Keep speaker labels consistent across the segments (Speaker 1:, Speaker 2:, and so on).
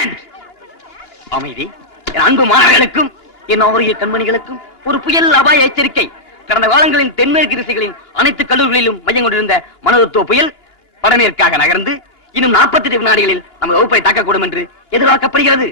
Speaker 1: Silent அமைதி. என் அன்பு மாணவர்களுக்கும் என் ஆரிய கண்மணிகளுக்கும் ஒரு புயல் அபாய எச்சரிக்கை. கடந்த காலங்களில் தென்மேற்கு திசைகளின் அனைத்து கல்லூரிகளிலும் மையம் கொண்டிருந்த மனதத்துவ புயல் வடமேற்காக நகர்ந்து இன்னும் நாற்பத்தி எட்டு வினாடிகளில் நமது வகுப்பை தாக்கக்கூடும் என்று எதிர்பார்க்கப்படுகிறது.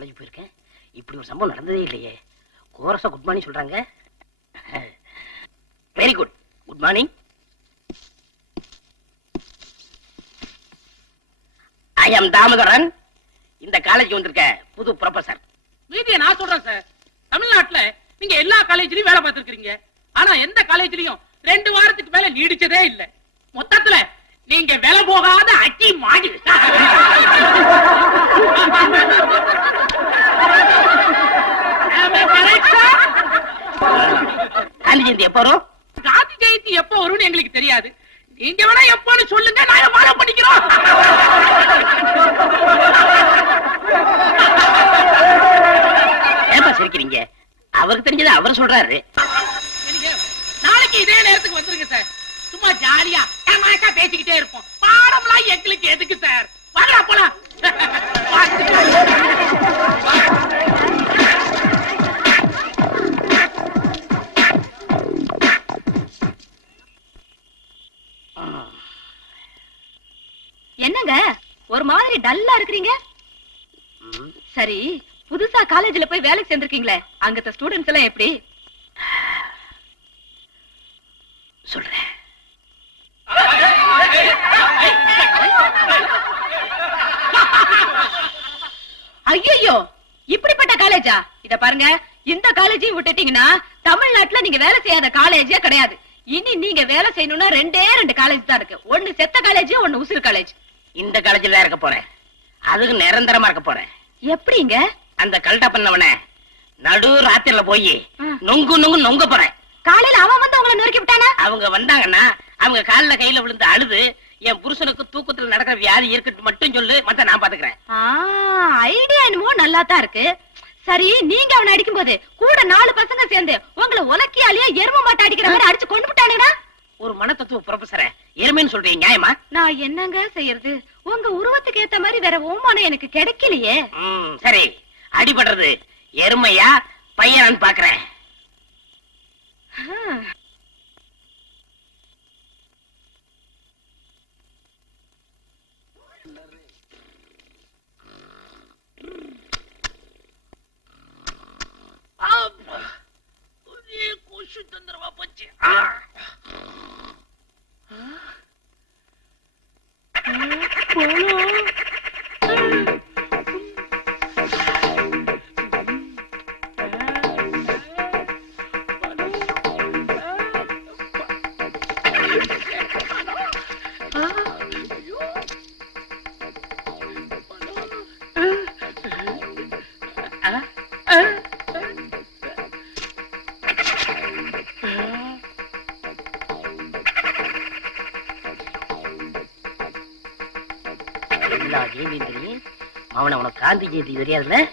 Speaker 1: காலேஜ் போயிருக்கேன் இப்படி ஒரு சம்பவம் நடந்ததே இல்லையே. கோரஸா குட் மார்னிங் சொல்றாங்க. Very good good morning I am Damodaran இந்த காலேஜ் வந்திருக்க புது ப்ரொஃபசர்
Speaker 2: மீதியை நான் சொல்றேன் சார் தமிழ்நாட்டுல நீங்க எல்லா காலேஜ்லயும் வேலை பார்த்திருக்கீங்க ஆனா எந்த காலேஜ்லயும் ரெண்டு வாரத்துக்கு மேல நீடிச்சதே இல்ல. மொத்தத்துல நீங்க வேலை போகாத அக்கி மாடி.
Speaker 1: எப்போ வரும்
Speaker 2: காந்தி ஜெயந்தி எப்போ வரும்னு எங்களுக்கு தெரியாது. நீங்க வேணா எப்போன்னு சொல்லுங்க நாங்க ஃபாலோ பண்ணிக்கிறோம்.
Speaker 1: ஏப்பா சிரிக்கிறீங்க? அவருக்கு தெரிஞ்சது அவர் சொல்றாரு.
Speaker 2: நாளைக்கு இதே நேரத்துக்கு வந்துருங்க சார். சும்மா ஜாலியா தமாஷா பேசிக்கிட்டே இருப்போம். பாடம்லாம் எங்களுக்கு எதுக்கு சார்? வாங்கடா போலாம்.
Speaker 3: ஒரு மாதிரி டல்லா இருக்கிறீங்க? சரி புதுசா காலேஜ்ல போய் வேலைக்கு சேர்ந்திருக்கீங்களே அங்கத்த ஸ்டூடெண்ட்ஸ் எல்லாம் எப்படி?
Speaker 1: சொல்றேன்.
Speaker 3: ஐயோ இப்படிப்பட்ட காலேஜா இத பாருங்க இந்த காலேஜையும் விட்டுட்டீங்கன்னா தமிழ்நாட்டுல நீங்க வேலை செய்யாத காலேஜே கிடையாது. இனி நீங்க வேலை செய்யணும்னா ரெண்டே ரெண்டு காலேஜ் தான் இருக்கு. ஒன்னு செத்த காலேஜ் ஒன்னு உசுறு காலேஜ்
Speaker 1: இந்த காலேஜ்ல தான் இருக்க போறேன். அதுக்கு நிரந்தரமா இருக்க போறேன்.
Speaker 3: எப்படிங்க?
Speaker 1: அந்த கல்ட்டா பண்ணவன நடு ராத்திரில போய். நொங்கு நொங்கு நொங்க போறேன்.
Speaker 3: காலையில அவன் வந்து உங்களை நொறுக்கி விட்டானா?
Speaker 1: அவங்க வந்தாங்கன்னா அவங்க கால்ல கையில விழுந்து அழுது என் புருஷனுக்கு தூக்கத்துல நடக்கிற வியாதி இருக்கட்டும் மட்டும் சொல்லு மத்த நான் பாத்துக்கிறேன்.
Speaker 3: ஐடியா என்னமோ நல்லா தான் இருக்கு. சரி நீங்க அவனை அடிக்கும் போது கூட நாலு பசங்க சேர்ந்து உங்களை உலக்கியாலேயே எரும மாட்டை அடிக்கிற மாதிரி அடிச்சு கொண்டு விட்டானுங்கன்னா
Speaker 1: ஒரு மனத்தத்துவ ப்ரொஃபசர எருமைன்னு சொல்றீங்க நியாயமா?
Speaker 3: நான் என்னங்க செய்யறது? உங்க உருவத்துக்கு ஏத்த மாதிரி வேற ஓமானம் எனக்கு கிடைக்கலையே.
Speaker 1: சரி. அடிபடுறது. எருமையா பையனான்னு பாக்குறேன். கொசு தந்திரமா போச்சு. எல்லா ஜெயந்தியும் தெரியும் அவனை உனக்கு காந்தி ஜெயந்தி தெரியாதுல்ல?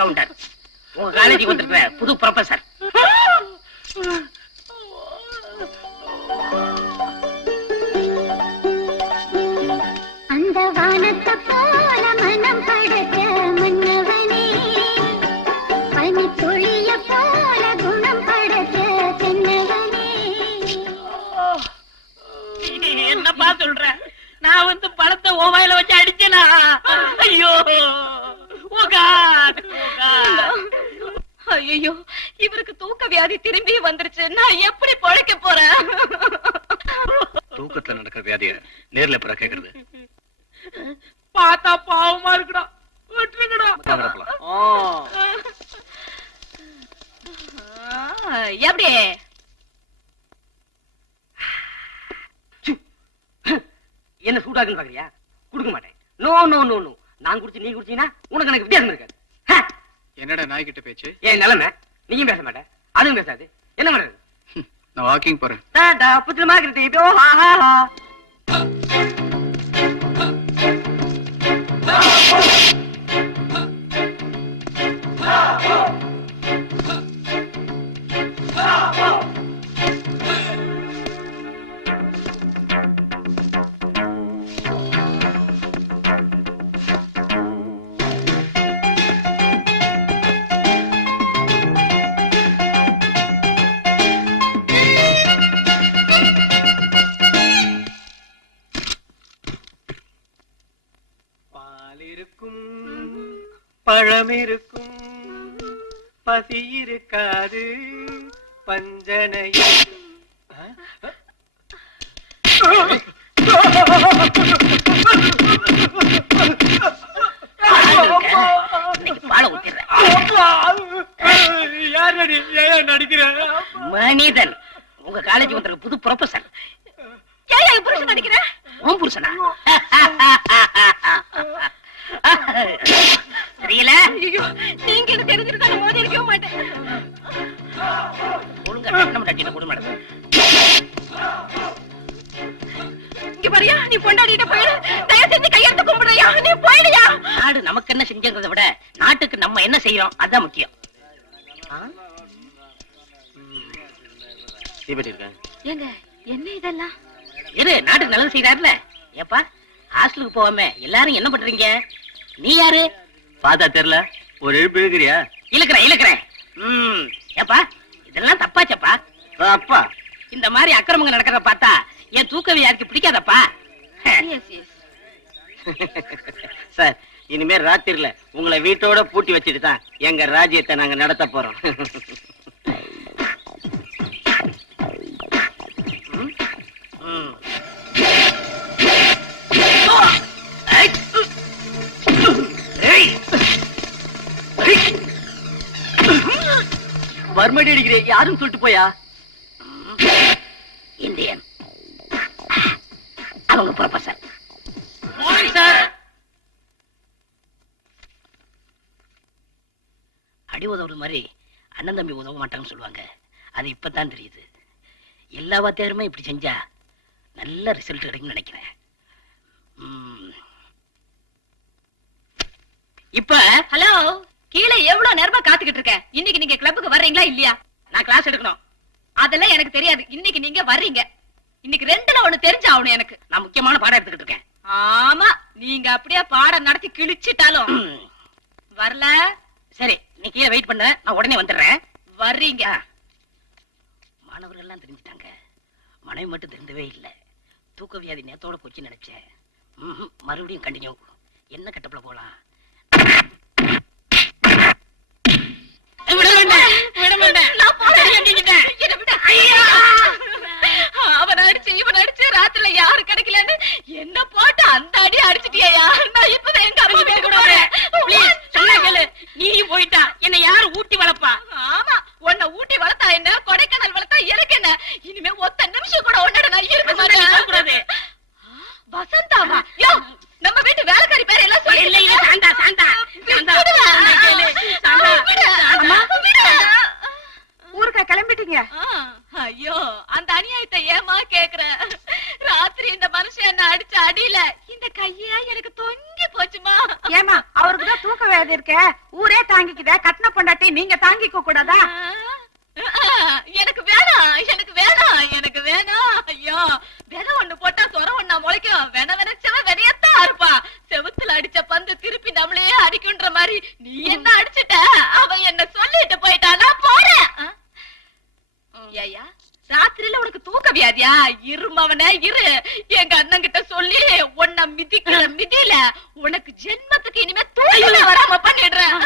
Speaker 1: கவுண்டர் உங்க காலேஜுக்கு வந்திருக்கிற புது ப்ரொஃபசர்
Speaker 4: அந்த வானத்தை போல மனம் படைத்த மன்னவனே பனி பொழிய போல குணம் படைத்த தென்னவனே
Speaker 2: என்னப்பா சொல்ற? நான் வந்து பழத்தை ஓவாயில வச்சு அடிச்சேனா? ஐயோ!
Speaker 3: ஐயோ இவருக்கு தூக்க வியாதி திரும்பி வந்துருச்சு. நான் எப்படி பொழைக்க போறேன்?
Speaker 5: தூக்கத்துல நடக்கிற வியாதிய நேர்ல எப்படா கேக்குறது.
Speaker 2: பார்த்தா பாவமா இருக்குடா.
Speaker 3: எப்படி?
Speaker 1: என்ன சூடாக்குன்னு பாக்குறியா கொடுக்க மாட்டேன். நோ நோ நோ நோ நான் குடிச்சு நீ குடிச்சீங்கன்னா உனக்கு எனக்கு வித்தியாசம் இருக்காது. ஹ!
Speaker 5: என்னடா நாய்கிட்ட பேச்சு?
Speaker 1: என் நிலைமை. நீயும் பேச மாட்டேன் அதுவும் பேசாது. என்ன பண்றது?
Speaker 5: நான் வாக்கிங் போறேன்.
Speaker 1: புத்திரமா கிட்ட இப்போ ஹா ஹா ஹா.
Speaker 6: பழம் இருக்கும் பசி இருக்காது. பஞ்சனையில்
Speaker 1: இன்னைக்கு பாலை ஊத்திடுறேன்
Speaker 6: யார் நடி ஏன் நடிக்கிற
Speaker 1: மனிதன். உங்க காலேஜ் வந்திருக்க புது ப்ரொஃபசர் நாட்டுக்கு நம்ம என்ன செய்யறோம்? அதான் முக்கியம்.
Speaker 3: ஏங்க என்ன இதெல்லாம்?
Speaker 1: இரு நாட்டுக்கு நல்லது செய்யறாருல ஏப்பா ஹாஸ்டலுக்கு போகாம எல்லாரும் என்ன பண்றீங்க? நீ யாரு?
Speaker 5: பார்த்தா தெரியல. ஒரு எழுப்பு எழுக்கிறியா
Speaker 1: இழுக்கிறேன் இழுக்கிறேன். ம் ஏப்பா இதெல்லாம் தப்பாச்சப்பா.
Speaker 5: அப்பா
Speaker 1: இந்த மாதிரி அக்கிரமங்க நடக்கிறத பார்த்தா என் தூக்க வியாதிக்கு பிடிக்காதப்பா
Speaker 5: சார் இனிமே ராத்திரில உங்களை வீட்டோட பூட்டி வச்சுட்டு தான் எங்க ராஜ்யத்தை நாங்க நடத்த போறோம். வர்மடி அடிக்கிறேன் யாரும் சொல்லிட்டு போயா?
Speaker 1: இந்தியன். அவங்க அடி உதவுற மாதிரி அண்ணன் தம்பி உதவ மாட்டாங்கன்னு சொல்லுவாங்க. அது இப்பதான் தெரியுது. எல்லா வாத்தியாருமே இப்படி செஞ்சா நல்ல ரிசல்ட் கிடைக்கும்னு நினைக்கிறேன். இப்ப
Speaker 3: ஹலோ கீழே எவ்வளவு நேரமா காத்துக்கிட்டு இருக்கேன் இன்னைக்கு நீங்க கிளப்புக்கு வர்றீங்களா இல்லையா?
Speaker 1: நான் கிளாஸ் எடுக்கணும்.
Speaker 3: அதெல்லாம் எனக்கு தெரியாது. இன்னைக்கு நீங்க வர்றீங்க. இன்னைக்கு ரெண்டுல ஒண்ணு தெரிஞ்சாகணும் எனக்கு.
Speaker 1: நான் முக்கியமான பாடம் எடுத்துக்கிட்டு இருக்கேன்.
Speaker 3: ஆமா நீங்க அப்படியே பாடம் நடத்தி கிழிச்சிட்டாலும். வரல?
Speaker 1: சரி. நீ கீழே வெயிட் பண்ண நான் உடனே வந்துடுறேன்.
Speaker 3: வர்றீங்க.
Speaker 1: மாணவர்கள் எல்லாம் தெரிஞ்சிட்டாங்க. மனைவி மட்டும் தெரிந்தவே இல்லை. தூக்க வியாதி நேத்தோட போச்சு நினைச்சேன். மறுபடியும் கண்டினியூ என்ன கட்டப்புல
Speaker 3: விடு. அவன் அடிச்சு இவன் அடிச்சு ராத்திரில யாரு கிடைக்கலன்னு என்ன போட்டு அந்த அடி அடிச்சிட்டியா நான் இப்பதான் எங்க அம்மா
Speaker 1: கொஞ்சம் பேர்
Speaker 3: வீட்டுக்கு
Speaker 1: கூட
Speaker 3: போறேன்
Speaker 1: ப்ளீஸ் சொன்னா கேளு நீயும் போயிட்டா என்னை யாரு ஊட்டி வளர்ப்பா
Speaker 3: ஆமா உன்னை ஊட்டி வளர்த்தா என்ன கொடைக்கானல் வளர்த்தா எனக்கு என்ன இனிமே ஒத்த நிமிஷம் கூட உன்னோட நான் இருக்க மாட்டேன்
Speaker 1: கூடாது
Speaker 3: வசந்தாமா யோ நம்ம வீட்டு வேலைக்காரி பேர் எல்லாம் சொல்லி
Speaker 1: இல்ல இல்ல சாந்தா சாந்தா சாந்தா
Speaker 3: விடுவேன்.
Speaker 1: சொன்னா கேளு சாந்தா
Speaker 3: விடு.
Speaker 1: சாந்தா.
Speaker 3: விடு.
Speaker 7: ஊருக்கா கிளம்பிட்டீங்க
Speaker 3: ஆ, ஐயோ அந்த அநியாயத்தை ஏமா கேக்குற ராத்திரி இந்த மனுஷன் என்ன அடிச்ச அடியில இந்த கையா எனக்கு தொங்கி போச்சுமா
Speaker 7: ஏமா அவருக்கு தான் தூக்க வேதி இருக்க ஊரே தாங்கிக்குதே கட்டின பொண்டாட்டி நீங்க தாங்கிக்க கூடாதா
Speaker 3: ஆ, எனக்கு வேணாம் எனக்கு வேணாம் எனக்கு வேணாம் ஐயோ விதை ஒண்ணு போட்டா சொர ஒண்ணா முளைக்கும் வென விதைச்சவன் விதையத்தான் இருப்பா செவுத்துல அடிச்ச பந்து திருப்பி நம்மளையே அடிக்குன்ற மாதிரி நீ என்ன அடிச்சிட்ட அவன் என்ன சொல்லிட்டு போயிட்டா நான் போறேன் ஆ? ஏய்யா ராத்திரில உனக்கு தூக்க வியாதியா இருமவனே இரு எங்க அண்ணன் கிட்ட சொல்லி உன்னை மிதிக்கிற மிதியில உனக்கு ஜென்மத்துக்கு இனிமே தூக்கமே வராம பண்ணிடுறேன்.